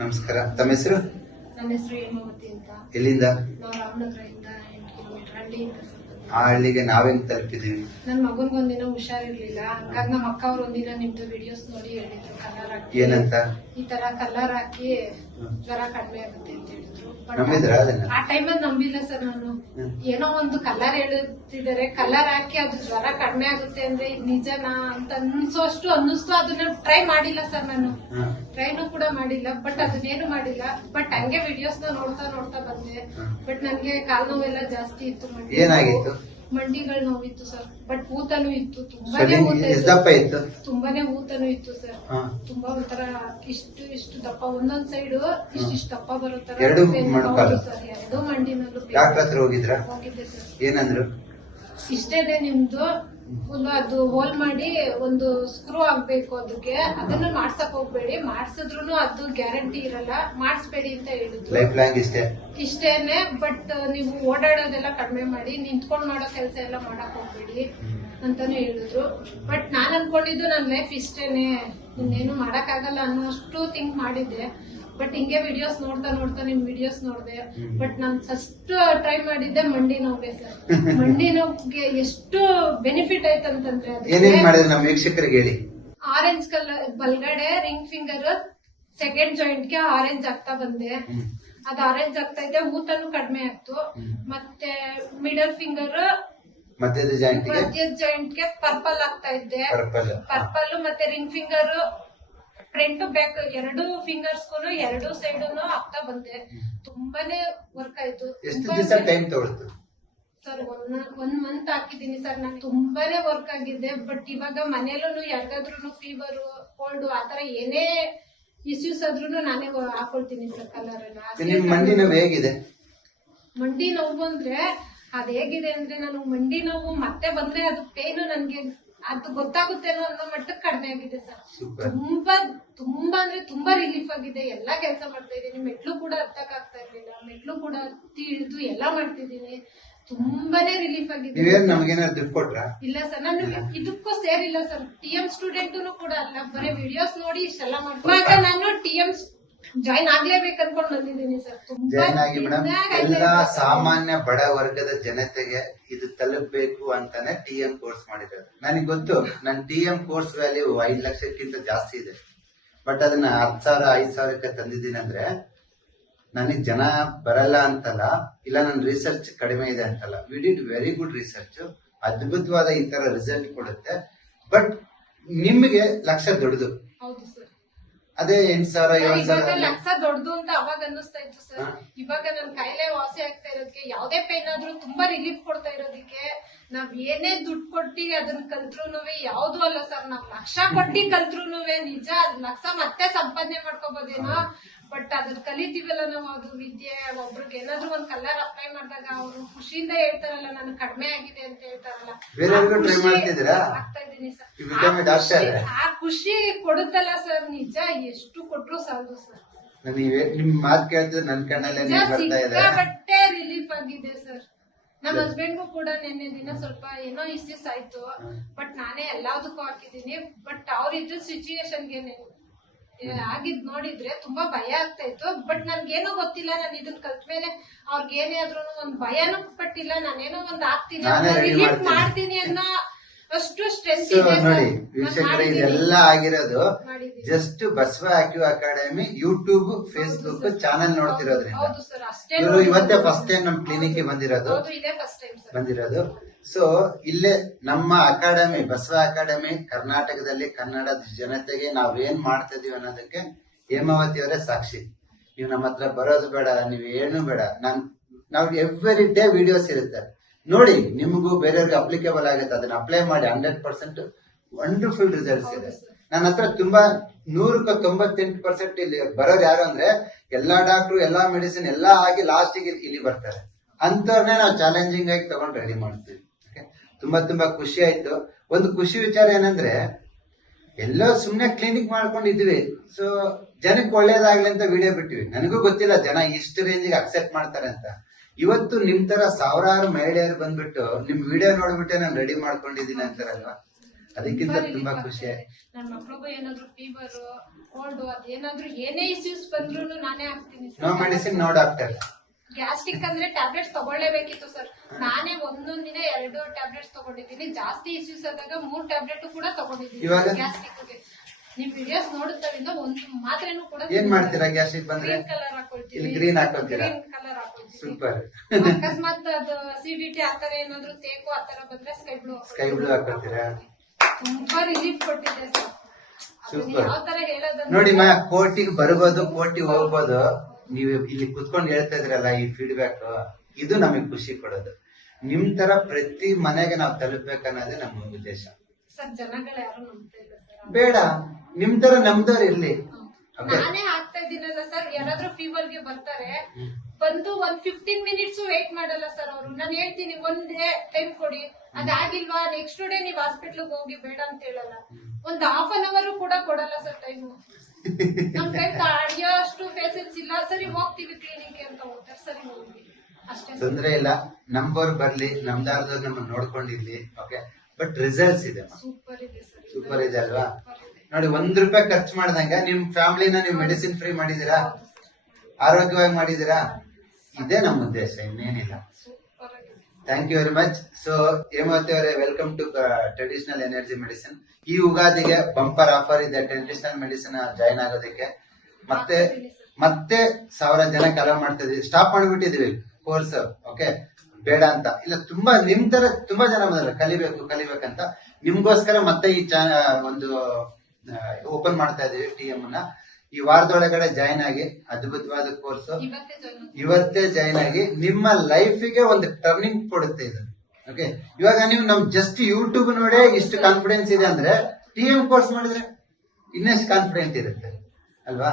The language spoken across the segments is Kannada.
ನಮಸ್ಕಾರ. ತಮ್ಮ ಹೆಸರು? ನನ್ನ ಹೆಸರು ಹೇಮವತಿ ಅಂತ. ಎಲ್ಲಿಂದ? ನಾವು ರಾಮನಗರದಿಂದ ಎಂಟು ಕಿಲೋಮೀಟರ್ ಹಳ್ಳಿಯಿಂದ ಸ್ವಲ್ಪ ದೂರ. ಆ ಹಳ್ಳಿಗೆ ನಾವೇನ್ ತಲುಪಿದೀವಿ ನನ್ನ ಮಗನ್ಗೆ ಒಂದಿನ ಹುಷಾರಿರ್ಲಿಲ್ಲ. ಹಂಗಾಗಿ ನಮ್ಮ ಅಕ್ಕ ಅವ್ರ ಒಂದಿನ ನಿಮ್ದು ವಿಡಿಯೋಸ್ ನೋಡಿ ಹೇಳಿದ್ರು ಕಲರ್ ಹಾಕಿ. ಏನಂತ? ಈ ತರ ಕಲರ್ ಹಾಕಿ ಜ್ವರ ಕಡಿಮೆ ಆಗುತ್ತೆ ಅಂತ ಹೇಳಿದ್ರು. But ನಂಬಿದ್ರ ಅದನ್ನ? ಆ ಟೈಮಲ್ಲಿ ನಂಬಿಲ್ಲ ಸರ್ ನಾನು. ಹ್ಮ್. ಏನೋ ಒಂದು ಕಲರ್ ಹೇಳುತ್ತಿದ್ದಾರೆ. ಕಲರ್ ಹಾಕಿ ಅದು ಜ್ವರ ಕಡಿಮೆ ಆಗುತ್ತೆ ಅಂದ್ರೆ ಇದು ನಿಜನಾ ಅಂತ ಅನ್ಸೋಷ್ಟು ಅನ್ನಿಸ್ತು. ಅದನ್ನ ಟ್ರೈ ಮಾಡಿಲ್ಲ ಸರ್ ನಾನು. ಟ್ರೈನು ಕೂಡ ಮಾಡಿಲ್ಲ ಬಟ್ ಅದನ್ನೇನು ಮಾಡಿಲ್ಲ. ಬಟ್ ಹಂಗೆ ವಿಡಿಯೋಸ್ ನೋಡ್ತಾ ನೋಡ್ತಾ ಬಂದೆ. ಬಟ್ ನನ್ಗೆ ಕಾಲ್ ನೋವೆಲ್ಲ ಜಾಸ್ತಿ ಇತ್ತು ಮಂಡಿ ಏನಾಗಿತ್ತು? ಮಂಡಿಗಳು ನೋವಿತ್ತು ಸರ್ ಬಟ್ ಊತನೂ ಇತ್ತು. ತುಂಬಾನೇ ಊತ ಇತ್ತು. ತುಂಬಾನೇ ಊತನೂ ಇತ್ತು ಸರ್ ಹ. ತುಂಬಾ ಒಂಥರ ಇಷ್ಟು ಇಷ್ಟು ದಪ್ಪ. ಒಂದೊಂದ್ ಸೈಡ್ ಇಷ್ಟು ಇಷ್ಟು ದಪ್ಪ ಬರೋ ತರ ಎರಡು pain ಮೊಣಕಾಲು? ಹೌದು ಸರ್ ಎರಡು ಮಂಡಿನಲ್ಲೂ pain. ಡಾಕ್ಟರ್ ಹತ್ರ ಹೋಗಿದ್ರ? ಹೋಗಿದ್ದೆ ಸರ್ ಏನಂದ್ರು? ಇಷ್ಟೇನೆ ನಿಮ್ದು? ಫುಲ್ ಅದು ಹೋಲ್ ಮಾಡಿ ಒಂದು ಸ್ಕ್ರೂ ಆಗ್ಬೇಕು ಅದಕ್ಕೆ ಅದನ್ನ ಮಾಡ್ಸಕ್ ಹೋಗ್ಬೇಡಿ. ಮಾಡ್ಸಿದ್ರು ಅದು ಗ್ಯಾರಂಟಿ ಇರಲ್ಲ. ಮಾಡಿಸ್ಬೇಡಿ ಅಂತ ಹೇಳಿದ್ರು. ಲೈಫ್ ಲಾಂಗ್ ಇಷ್ಟೇ? ಇಷ್ಟೇನೆ ಬಟ್ ನೀವು ಓಡಾಡೋದೆಲ್ಲ ಕಡಿಮೆ ಮಾಡಿ ನಿಂತ್ಕೊಂಡ್ ಮಾಡೋ ಕೆಲಸ ಎಲ್ಲ ಮಾಡಕ್ ಹೋಗ್ಬೇಡಿ ಅಂತಾನು ಹೇಳಿದ್ರು. ಬಟ್ ನಾನ್ ಅನ್ಕೊಂಡಿದ್ದು ನನ್ ಲೈಫ್ ಇಷ್ಟೇನೆ. ಇನ್ನೇನು ಮಾಡಕ್ಕಾಗಲ್ಲ ಅನ್ನೋಷ್ಟು ಥಿಂಕ್ ಮಾಡಿದ್ದೆ. ಬಟ್ ಹಿಂಗೆ ವಿಡಿಯೋಸ್ ನೋಡ್ತಾ ನೋಡ್ತಾ ನಿಮ್ ವಿಡಿಯೋಸ್ ನೋಡಿದೆ. ಬಟ್ ನಾನು ಫಸ್ಟ್ ಟ್ರೈ ಮಾಡಿದ್ದೆ ಮಂಡಿ ನೋವಿಗೆ ಸರ್ ಮಂಡಿ ನೋವಿಗೆ ಎಷ್ಟು ಬೆನಿಫಿಟ್ ಆಯ್ತಂತಂದ್ರೆ ಏನೇನ್ ಅದಕ್ಕೆ ಮಾಡಿದ್ರೆ ನಮ್ಮ ವೀಕ್ಷಕರಿಗೆ ಹೇಳಿ. ಆರೆಂಜ್ ಕಲರ್ ಬಲ್ಗಡೆ ರಿಂಗ್ ಫಿಂಗರ್ ಸೆಕೆಂಡ್ ಜಾಯಿಂಟ್ಗೆ ಆರೆಂಜ್ ಆಗ್ತಾ ಬಂದೆ. ಅದ್ ಆರೆಂಜ್ ಆಗ್ತಾ ಇದೆ ಊತನೂ ಕಡಿಮೆ ಆಯ್ತು. ಮತ್ತೆ ಮಿಡಲ್ ಫಿಂಗರ್ ಮಧ್ಯದ ಜಾಯಿಂಟ್ಗೆ? ಪರ್ಪಲ್ ಆಗ್ತಾ ಇದ್ದೆ ಪರ್ಪಲ್ ಮತ್ತೆ ರಿಂಗ್ ಫಿಂಗರ್ ಫ್ರಂಟ್ ಬ್ಯಾಕ್ ಎರಡು ಫಿಂಗರ್ಸ್ ಎರಡು ಸೈಡ್ ಆಗ್ತಾ ಬಂದೆ ತುಂಬಾನೇ ವರ್ಕ್ ಆಯ್ತು. ಎಷ್ಟು ದಿವಸ ಟೈಮ್ ತಗೊಳ್ತು? ಸರ್ ಒನ್ ಒನ್ ಮಂತ್ ಹಾಕಿದೀನಿ ಸರ್. ನಂಗೆ ತುಂಬಾನೇ ವರ್ಕ್ ಆಗಿದೆ ಬಟ್ ಇವಾಗ ಮನೇಲೂ ಯಾರಿಗಾದ್ರೂ ಫೀವರ್ ಕೋಲ್ಡ್ ಆತರ ಏನೇ ಇಶ್ಯೂಸ್ ಆದ್ರೂ ನಾನೇ ಹಾಕೊಳ್ತೀನಿ ಸರ್ ಕಲರ್ ನಿಮ್ ಮಂಡಿ ನೋವು ಹೇಗಿದೆ? ಮಂಡಿ ನೋವು ಅಂದ್ರೆ ಅದ್ ಹೇಗಿದೆ ಅಂದ್ರೆ ನಾನು ಮಂಡಿ ನೋವು ಮತ್ತೆ ಬಂದ್ರೆ ಅದು ಪೇನು ನನ್ಗೆ ಅದು ಗೊತ್ತಾಗುತ್ತೇನೋ ಅನ್ನೋ ಮಟ್ಟಕ್ಕೆ ಆಗಿದೆ ಸರ್. ತುಂಬಾ ತುಂಬಾ ಅಂದ್ರೆ ತುಂಬಾ ರಿಲೀಫ್ ಆಗಿದೆ. ಎಲ್ಲಾ ಕೆಲಸ ಮಾಡ್ತಾ ಇದ್ದೀನಿ. ಮೆಟ್ಲು ಕೂಡ ಹತ್ತಕ್ ಆಗ್ತಾ ಇರ್ಲಿಲ್ಲ. ಮೆಟ್ಲು ಕೂಡ ಹತ್ತಿ ಇಳಿದು ಎಲ್ಲಾ ಮಾಡ್ತಿದ್ದೀನಿ. ತುಂಬಾನೇ ರಿಲೀಫ್ ಆಗಿದೆ. ಇಲ್ಲ ಸರ್ ನಾನು ಇದಕ್ಕೂ ಸೇರಿಲ್ಲ ಸರ್. ಟಿ ಎಂ ಸ್ಟೂಡೆಂಟ್ ಕೂಡ ಅಲ್ಲ. ಬರೀ ವಿಡಿಯೋಸ್ ನೋಡಿ ಇಷ್ಟೆಲ್ಲ ಮಾಡ್ತೀನಿ ಇವಾಗ ನಾನು ಟಿ ಎಂ ಜಾಯ್ನ್ ಆಗ್ಲೇಬೇಕು ಅನ್ಕೊಂಡು ಬಂದಿದ್ದೀನಿ ಸರ್ ಜಾಯ್ನ್ ಆಗಿ ಮೇಡಮ್ ಎಲ್ಲ ಸಾಮಾನ್ಯ ಬಡ ವರ್ಗದ ಜನತೆಗೆ ಇದು ತಲುಪಬೇಕು ಅಂತಾನೆ ಟಿ ಎಂ ಕೋರ್ಸ್ ಮಾಡಿರೋದು. ನನಗೆ ಗೊತ್ತು ನನ್ನ ಟಿ ಎಂ ಕೋರ್ಸ್ ವ್ಯಾಲ್ಯೂ ಐದು ಲಕ್ಷಕ್ಕಿಂತ ಜಾಸ್ತಿ ಇದೆ. ಬಟ್ ಅದನ್ನ ಹತ್ತು ಸಾವಿರ ಐದ್ ಸಾವಿರಕ್ಕೆ ತಂದಿದ್ದೀನಿ ಅಂದ್ರೆ ನನಗೆ ಜನ ಬರಲ್ಲ ಅಂತಲ್ಲ ಇಲ್ಲ ನನ್ನ ರಿಸರ್ಚ್ ಕಡಿಮೆ ಇದೆ ಅಂತಲ್ಲ. We did very good research ಅದ್ಭುತವಾದ ಈ ತರ ರಿಸಲ್ಟ್ ಕೊಡುತ್ತೆ. ಬಟ್ ನಿಮಗೆ ಲಕ್ಷ ದೊಡ್ಡದು. ಅದೇ ಎಂಟ್ ಸಾವಿರ ಏಳು ಇವಾಗ ಸಾವಿರ ಲಕ್ಷ ದೊಡ್ಡದು ಅಂತ ಅವಾಗ ಅನ್ನಿಸ್ತಾ ಇತ್ತು ಸರ್. ಇವಾಗ ನನ್ ಕಾಯಿಲೆ ವಾಸಿ ಆಗ್ತಾ ಇರೋದಕ್ಕೆ ಯಾವ್ದೇ ಪೇನ್ ಆದ್ರೂ ತುಂಬಾ ರಿಲೀಫ್ ಕೊಡ್ತಾ ಇರೋದಕ್ಕೆ ನಾವ್ ಏನೇ ದುಡ್ಡು ಕೊಟ್ಟಿ ಅದನ್ನ ಕಲ್ತ್ರುನುವೆ ಯಾವ್ದು ಅಲ್ಲ ಸರ್. ನಾವ್ ಲಕ್ಷ ಕೊಟ್ಟಿ ಕಲ್ತ್ರುನುವೆ ನಿಜ ಅದ್ ಲಕ್ಷ ಮತ್ತೆ ಸಂಪಾದನೆ ಮಾಡ್ಕೋಬೋದೇನೋ. ಬಟ್ ಅದನ್ನ ಕಲಿತೀವಲ್ಲ ನಾವು ಅದು ವಿದ್ಯೆ ಒಬ್ರಿಗೆ ಏನಾದ್ರು ಒಂದ್ ಕಲರ್ ಅಪ್ಲೈ ಮಾಡಿದಾಗ ಅವ್ರು ಖುಷಿಯಿಂದ ಹೇಳ್ತಾರಲ್ಲ ನನಗೆ ಕಡಿಮೆ ಆಗಿದೆ ಅಂತ ಹೇಳ್ತಾರಲ್ಲ. try ಮಾಡ್ತಿದ್ದೀರಾ? ಆಗ್ತಾ ಇದೀನಿ ಸರ್. ಆ ಖುಷಿ ಕೊಡುತ್ತಲ್ಲ ಸರ್ ನಿಜ ಎಷ್ಟು ಕೊಟ್ಟರು ಸಾಲದು ಸರ್ ನೀವೇ ನಿಮ್ ಮಾತು ಕೇಳ್ತಿದ್ರೆ ನನ್ ಕಣ್ಣಲ್ಲೇ ನೀರ್ ಬರ್ತಾ ಇದೆ ಸಿಕ್ಕಾಪಟ್ಟೆ ರಿಲೀಫ್ ಆಗಿದೆ ಸರ್. ನಮ್ಮ ಹಸ್ಬೆಂಡ್ಗೂ ಕೂಡ ನಿನ್ನೆ ದಿನ ಸ್ವಲ್ಪ ಏನೋ ಇಸ್ಟಿಸ್ ಆಯ್ತು. ಬಟ್ ನಾನೇ ಎಲ್ಲದಕ್ಕೂ ಹಾಕಿದೀನಿ ಬಟ್ ಅವ್ರಿದ್ದ ಸಿಚುಯೇಷನ್ಗೆ ಆಗಿದ್ ನೋಡಿದ್ರೆ ತುಂಬಾ ಭಯ ಆಗ್ತಾ ಇತ್ತು. ಬಟ್ ನನ್ಗೇನೋ ಗೊತ್ತಿಲ್ಲ. ನಾನು ಇದನ್ನ ಕಲ್ತ ಮೇಲೆ ಅವ್ರಿಗೆ ಏನೇ ಆದ್ರೂ ಒಂದ್ ಭಯನೂ ಪಟ್ಟಿಲ್ಲ. ನಾನೇನೋ ಒಂದ್ ಆಗ್ತೀನಿ ರಿಲೀಫ್ ಮಾಡ್ತೀನಿ. ಅನ್ನೋ ಅಷ್ಟು ನೋಡಿ ವೀಕ್ಷಕರೇ ಇದೆಲ್ಲ ಆಗಿರೋದು just Basava acu academy YouTube Facebook channel ನೋಡ್ತಿರೋದ್ರಿಂದ. ಹೌದು ಸರ್ ಅಷ್ಟೇ ಇವರು ಇವತ್ತೇ ಫಸ್ಟ್ ಟೈಮ್ ನಮ್ ಕ್ಲಿನಿಕ್ ಬಂದಿರೋದು. ಹೌದು ಇದೇ ಫಸ್ಟ್ ಟೈಮ್ ಸರ್. ಬಂದಿರೋದು. ಸೊ ಇಲ್ಲೇ ನಮ್ಮ ಅಕಾಡೆಮಿ ಬಸವ ಅಕಾಡೆಮಿ ಕರ್ನಾಟಕದಲ್ಲಿ ಕನ್ನಡದ ಜನತೆಗೆ ನಾವೇನ್ ಮಾಡ್ತಾ ಇದೀವಿ ಅನ್ನೋದಕ್ಕೆ ಹೇಮಾವತಿ ಅವರೇ ಸಾಕ್ಷಿ. ನೀವು ನಮ್ಮ ಹತ್ರ ಬರೋದು ಬೇಡ ನೀವು ಏನು ಬೇಡ. ನಾನ್ ನಾವು ಎವ್ರಿ ಡೇ ವಿಡಿಯೋಸ್ ಇರುತ್ತೆ. ನೋಡಿ ನಿಮಗೂ ಬೇರೆಯವ್ರಿಗೆ ಅಪ್ಲಿಕೇಬಲ್ ಆಗುತ್ತೆ. ಅದನ್ನ ಅಪ್ಲೈ ಮಾಡಿ ಹಂಡ್ರೆಡ್ ಪರ್ಸೆಂಟ್ ವಂಡರ್ಫುಲ್ ರಿಸಲ್ಟ್ಸ್ ಇದೆ. ನನ್ನ ಹತ್ರ ತುಂಬಾ ನೂರಕ್ಕೆ ತೊಂಬತ್ತೆಂಟು ಪರ್ಸೆಂಟ್ ಇಲ್ಲಿ ಬರೋದು ಯಾರು ಅಂದ್ರೆ ಎಲ್ಲಾ ಡಾಕ್ಟ್ರು ಎಲ್ಲಾ ಮೆಡಿಸಿನ್ ಎಲ್ಲಾ ಆಗಿ ಲಾಸ್ಟಿಗೆ ಇಲ್ಲಿ ಬರ್ತಾರೆ. ಅಂತವ್ರನ್ನೇ ನಾವು ಚಾಲೆಂಜಿಂಗ್ ಆಗಿ ತಗೊಂಡು ರೆಡಿ ಮಾಡ್ತೀವಿ? ತುಂಬಾ ತುಂಬಾ ಖುಷಿ ಆಯ್ತು. ಒಂದು ಖುಷಿ ವಿಚಾರ ಏನಂದ್ರೆ ಎಲ್ಲೋ ಸುಮ್ಮನೆ ಕ್ಲಿನಿಕ್ ಮಾಡ್ಕೊಂಡಿದ್ವಿ. ಸೊ ಜನಕ್ಕೆ ಒಳ್ಳೇದಾಗ್ಲಿ ಅಂತ ವಿಡಿಯೋ ಬಿಟ್ಟಿವಿ. ನನಗೂ ಗೊತ್ತಿಲ್ಲ ಜನ ಇಷ್ಟು ರೇಂಜಿಗೆ ಅಕ್ಸೆಪ್ಟ್ ಮಾಡ್ತಾರೆ ಅಂತ. ಇವತ್ತು ನಿಮ್ ತರ ಸಾವಿರಾರು ಮಹಿಳೆಯರು ಬಂದ್ಬಿಟ್ಟು ನಿಮ್ ವಿಡಿಯೋ ನೋಡ್ಬಿಟ್ಟೆ ನಾನು ರೆಡಿ ಮಾಡ್ಕೊಂಡಿದ್ದೀನಿ ಅಂತಾರಲ್ವಾ? ಅದಕ್ಕಿಂತ ತುಂಬಾ ಖುಷಿ ನನ್ನ ಮಕ್ಳಿಗೂ ಏನಾದ್ರು ಫೀವರ್ ಕೋಲ್ಡ್ ಅದೇನಾದ್ರೂ ಏನೇ ಇಶ್ಯೂಸ್ ಬಂದ್ರು ನಾನೇ ಹಾಕ್ತೀನಿ no medicine no doctor gastric ಅಂದ್ರೆ ಟ್ಯಾಬ್ಲೆಟ್ಸ್ ತಗೊಳ್ಳೇಬೇಕಿತ್ತು ಸರ್ ನಾನೇ ಒಂದೊಂದ್ ದಿನ ಎರಡು ಟ್ಯಾಬ್ಲೆಟ್ಸ್ ತಗೊಂಡಿದ್ದೀನಿ. ಜಾಸ್ತಿ ಇಶ್ಯೂಸ್ ಆದಾಗ ಮೂರ್ ಟ್ಯಾಬ್ಲೆಟ್ ಕೂಡ ತಗೊಂಡಿದ್ದೀನಿ ಇವಾಗ? ಗ್ಯಾಸ್ಟ್ರಿಕ್ ನಿಮ್ ವಿಡಿಯೋಸ್ ನೋಡುತ್ತವಿಂದ ಒಂದು ಮಾತ್ರೆನೂ ಕೂಡ ಏನ್ ಮಾಡ್ತೀರಾ ಗ್ಯಾಸ್ಟ್ರಿಕ್ ಬಂದ್ರೆ? ಗ್ರೀನ್ ಕಲರ್ ಹಾಕೊಳ್ತೀವಿ ಇಲ್ಲಿ green ಹಾಕೊಳ್ತೀರಾ? ಗ್ರೀನ್ ಕಲರ್ ಹಾಕೊಳ್ತೀವಿ ಸೂಪರ್ ಅಕಸ್ಮಾತ್ ಅದು ಅಸಿಡಿಟಿ ಆತರ ಏನಾದ್ರು ತೇಕು ಆತರ ಬಂದ್ರೆ ಸ್ಕೈ ಬ್ಲೂ ಸ್ಕೈ ಬ್ಲೂ ಹಾಕೊಳ್ತೀರಾ? ತುಂಬಾ ರಿಲೀಫ್ ಕೊಟ್ಟಿದೆ ಸರ್ Super. ಯಾವ ತರ ಹೇಳೋದಂದ್ರೆ ನೋಡಿ ಮಾ ಕೋರ್ಟಿಗೆ ಬರ್ಬೋದು ಕೋರ್ಟಿಗೆ ಹೋಗ್ಬೋದು. ನೀವು ಇಲ್ಲಿ ಕುತ್ಕೊಂಡು ಹೇಳ್ತಾ ಇದ್ರಲ್ಲ ಈ ಫೀಡ್ಬ್ಯಾಕ್ ಇದು ನಮಗೆ ಖುಷಿ ಕೊಡೋದು. ನಿಮ್ ತರ ಪ್ರತಿ ಮನೆಗೆ ನಾವು ತಲುಪಬೇಕನ್ನೋದೇ ನಮ್ಮ ಉದ್ದೇಶ. ಬೇಡ ನಿಮ್ ತರ ನಮ್ದವ್ರು ಇರ್ಲಿ. ನಾನೇ ಹಾಕ್ತಾ ಇದ್ದೀನಲ್ಲ ಸರ್ ಯಾರಾದ್ರೂ ಫೀವರ್ಗೆ ಬರ್ತಾರೆ ಬಂದು ಒಂದ್ ಫಿಫ್ಟೀನ್ ಮಿನಿಟ್ಸ್ ವೇಟ್ ಮಾಡಲ್ಲ ಸರ್ ಅವರು. ನಾನು ಹೇಳ್ತೀನಿ ಒಂದೇ ಟೈಮ್ ಕೊಡಿ. ಅದಾಗಿಲ್ವಾ ನೆಕ್ಸ್ಟ್ ಡೇ ನೀವ್ ಹಾಸ್ಪಿಟ್ಲಿಗೆ ಹೋಗಿ ಬೇಡ ಅಂತ ಹೇಳಲ್ಲ. ಒಂದ್ ಹಾಫ್ ಅನ್ ಅವರ್ ಕೂಡ ಕೊಡಲ್ಲ ಸರ್ ಟೈಮ್ ನಮ್ ಕೈ ಅಡಿಯೋ ಅಷ್ಟು ಪೇಷನ್ಸ್ ಇಲ್ಲ. ಸರಿ ಹೋಗ್ತೀವಿ ಕ್ಲಿನಿಕ್ ಅಂತ ಹೋಗ್ತಾರೆ. ಸರಿ ಹೋಗಿ ಅಷ್ಟೇ. ತೊಂದ್ರೆ ಇಲ್ಲ. ನಂಬರ್ ಬರ್ಲಿ. ನಮ್ದಾರ್ದವ್ರು ನಮ್ಮನ್ನ ನೋಡ್ಕೊಂಡಿರ್ಲಿ. ಓಕೆ ಬಟ್ ರಿಸಲ್ಟ್ಸ್ ಇದೆ ಸೂಪರ್ ಇದೆ ಅಲ್ವಾ? ನೋಡಿ ಒಂದ್ ರೂಪಾಯಿ ಖರ್ಚು ಮಾಡ್ದಂಗ ನಿಮ್ ಫ್ಯಾಮಿಲಿನ ನೀವು ಮೆಡಿಸಿನ್ ಫ್ರೀ ಮಾಡಿದೀರಾ ಆರೋಗ್ಯವಾಗಿ ಮಾಡಿದೀರಾ ಇದೇ ನಮ್ಮ ಉದ್ದೇಶ ಇನ್ನೇನಿಲ್ಲ. Thank you very much so Hemavati ಅವರೇ welcome to traditional energy medicine ಈ ಉಗಾದಿಗೆ ಬಂಪರ್ ಆಫರ್ ಇದೆ ಟ್ರೆಡಿಷನಲ್ ಮೆಡಿಸಿನ್ ಜಾಯಿನ್ ಆಗೋದಕ್ಕೆ. ಮತ್ತೆ ಮತ್ತೆ ಸಾವಿರ ಜನ ಕಲ ಮಾಡ್ತಾ ಇದೀವಿ ಸ್ಟಾಪ್ ಮಾಡಿಬಿಟ್ಟಿದೀವಿ ಕೋರ್ಸ್ ಓಕೆ ಬೇಡ ಅಂತ. ಇಲ್ಲ ತುಂಬಾ ನಿಮ್ ತರ ತುಂಬಾ ಜನ ಬಂದ್ರೆ. ಕಲಿಬೇಕು ಕಲಿಬೇಕಂತ. ನಿಮ್ಗೋಸ್ಕರ ಮತ್ತೆ ಈ ಚಾನ ಒಂದು ಓಪನ್ ಮಾಡ್ತಾ ಇದೀವಿ ಟಿ ಎಂ ನ ಈ ವಾರದೊಳಗಡೆ ಜಾಯಿನ್ ಆಗಿ ಅದ್ಭುತವಾದ ಕೋರ್ಸ್ ಇವತ್ತೇ ಜಾಯ್ನ್ ಆಗಿ ನಿಮ್ಮ ಲೈಫಿಗೆ ಒಂದು ಟರ್ನಿಂಗ್ ಕೊಡುತ್ತೆ ಇದು. ಓಕೆ ಇವಾಗ ನೀವು ನಮ್ ಜಸ್ಟ್ ಯೂಟ್ಯೂಬ್ ನೋಡಿ ಇಷ್ಟು ಕಾನ್ಫಿಡೆನ್ಸ್ ಇದೆ ಅಂದ್ರೆ ಟಿ ಎಂ ಕೋರ್ಸ್ ಮಾಡಿದ್ರೆ ಇನ್ನೆಷ್ಟು ಕಾನ್ಫಿಡೆನ್ಸ್ ಇರುತ್ತೆ. ಅಲ್ವಾ?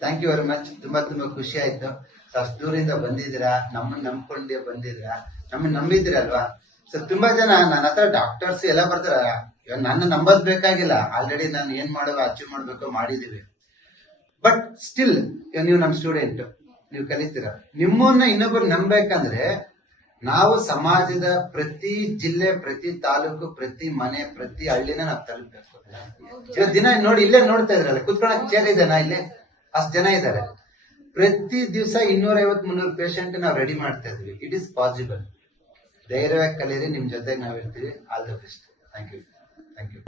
ಥ್ಯಾಂಕ್ ಯು ವೆರಿ ಮಚ್ ತುಂಬಾ ತುಂಬಾ ಖುಷಿ ಆಯ್ತು. ದೂರಿಂದ ಬಂದಿದ್ದೀರಾ? ನಮ್ಮನ್ನ ನಂಬ್ಕೊಂಡೇ ಬಂದಿದ್ದೀರಾ? ನಮ್ಮನ್ನ ನಂಬಿದ್ರಲ್ವಾ ಸೊ ತುಂಬಾ ಜನ ನನ್ನ ಹತ್ರ ಡಾಕ್ಟರ್ಸ್ ಎಲ್ಲ ಬರ್ತಾರ. ನನ್ನ ನಂಬೋದ್ ಬೇಕಾಗಿಲ್ಲ. ಆಲ್ರೆಡಿ ನಾನು ಏನ್ ಮಾಡೋ ಅಚೀವ್ ಮಾಡ್ಬೇಕು ಮಾಡಿದೀವಿ. ಬಟ್ ಸ್ಟಿಲ್ ನೀವು ನಮ್ಮ ಸ್ಟೂಡೆಂಟ್ ನೀವು ಕಲಿತೀರ. ನಿಮ್ಮನ್ನ ಇನ್ನೊಬ್ರು ನಂಬಬೇಕಂದ್ರೆ ನಾವು ಸಮಾಜದ ಪ್ರತಿ ಜಿಲ್ಲೆ, ಪ್ರತಿ ತಾಲೂಕು, ಪ್ರತಿ ಮನೆ, ಪ್ರತಿ ಹಳ್ಳಿನ ನಾವು ತಲುಪಬೇಕು. ದಿನ ನೋಡಿ ಇಲ್ಲೇ ನೋಡ್ತಾ ಇದ್ರಲ್ಲ, ಕುತ್ಕೊಳಕ್ ಚೇರ್ ಇದೆನಾ ಇಲ್ಲಿ? ಅಷ್ಟು ಜನ ಇದ್ದಾರೆ. ಪ್ರತಿ ದಿವಸ ಇನ್ನೂರ ಐವತ್ ಮುನ್ನೂರು ಪೇಷಂಟ್ ನಾವು ರೆಡಿ ಮಾಡ್ತಾ ಇದ್ವಿ. ಇಟ್ ಇಸ್ ಪಾಸಿಬಲ್ ಧೈರ್ಯವಾಗಿ ಕಲೀರಿ, ನಿಮ್ ಜೊತೆಗೆ ನಾವಿರ್ತೀವಿ all the best thank you thank you